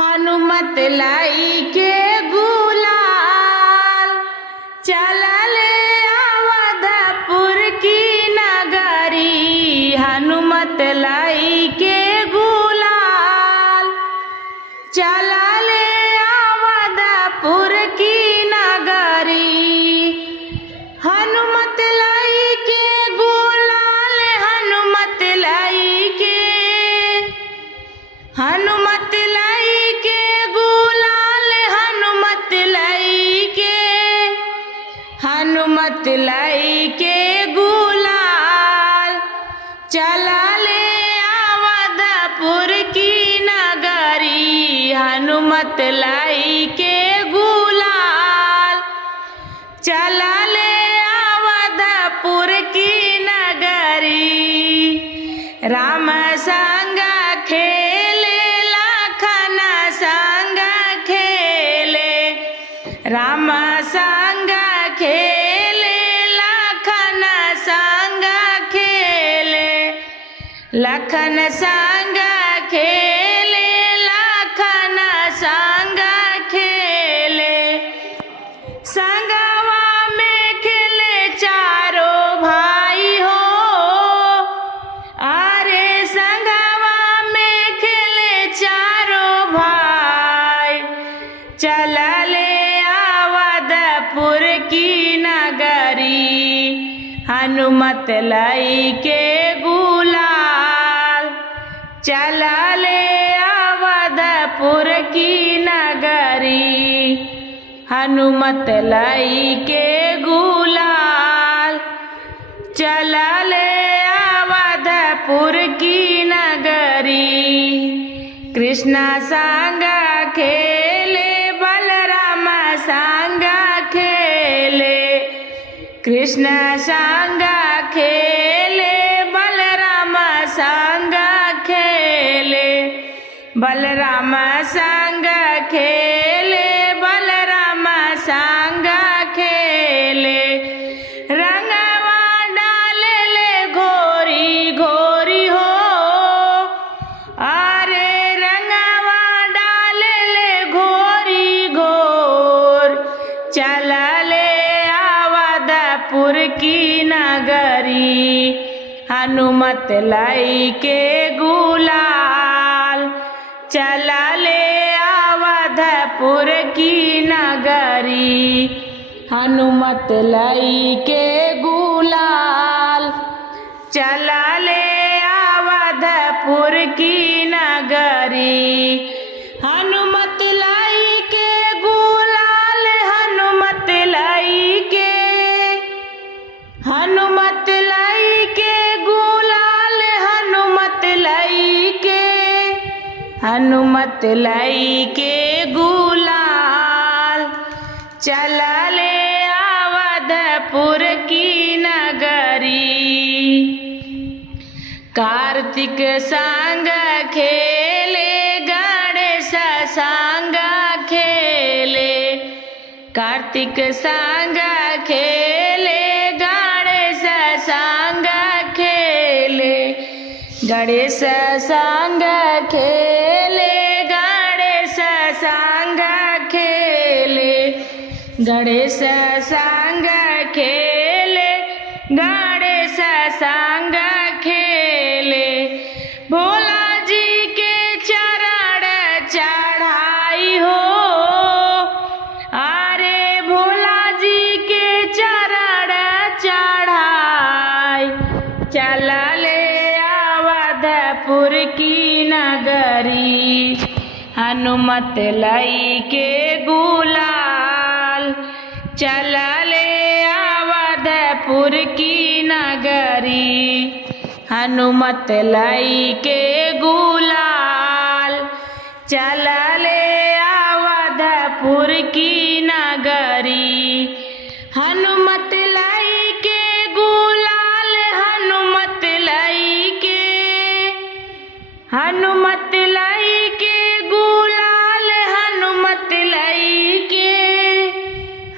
हनुमत लाई के गुलाल चलले अवधपुर की नगरी। हनुमत लाई के गुलाल चलले अवधपुर की नगरी। हनुमत लाई के गुलाल हनुमत लाई के हनुमत लाई के गुलाल हनुमत लाई के हनुमत लाई के गुलाल चलले अवधपुर की नगरी। हनुमत लाई के गुलाल चलले अवधपुर की नगरी। राम संग खेले लखन संग खेले राम संग खेले लखन संग खेले लखन संग खेले लखन संग खेले। संगवा में खेले चारों भाई हो अरे संगवा में खेले चारों भाई। चलले अवधपुर की नगरी। हनुमत लाई के गुलाल चलले अवधपुर की नगरी। हनुमत लाई के गुलाल चलले अवधपुर की नगरी। कृष्ण संग खेले बलराम संग खेले कृष्ण संग खेले बलराम संग खेले बलराम संग खेले बलराम संग खेले। रंगवा डाले ले घोरी घोरी हो अरे रंगवा डाले ले घोरी घोर। चलले अवधपुर की नगरी। हनुमत लाई के गुलाल चलले अवधपुर की नगरी। हनुमत लाई के गुलाल चलले अवधपुर की नगरी। हनुमत लाई के गुलाल हनुमत लाई के हनुमत लाई के गुलाल हनुमत लाई के हनुमत लाई के गुलाल चलले अवधपुर की नगरी। कार्तिक संग खेले गणेश संग खेले कार्तिक संग खेले गणेश संग खेले गणेश संग खेले गणेश संग खेले गणेश संग खेले गणेश संग खेले। भोला जी के चरण चढ़ाई हो अरे भोला जी के चरण चढ़ाई। चलले अवधपुर की नगरी। हनुमत लाई के गुलाल चलले अवधपुर की नगरी। हनुमत लाई के गुलाल चलले अवधपुर की नगरी। हनुमत लाई के गुलाल हनुमत लाई के हनुमत लाई के गुलाल हनुमत लाई के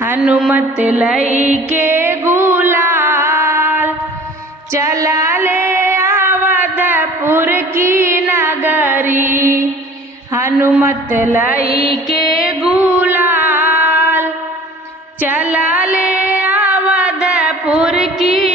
हनुमत लाई के गुलाल चलले अवधपुर की नगरी। हनुमत झूमत लई के गुलाल, चला ले अवधपुर की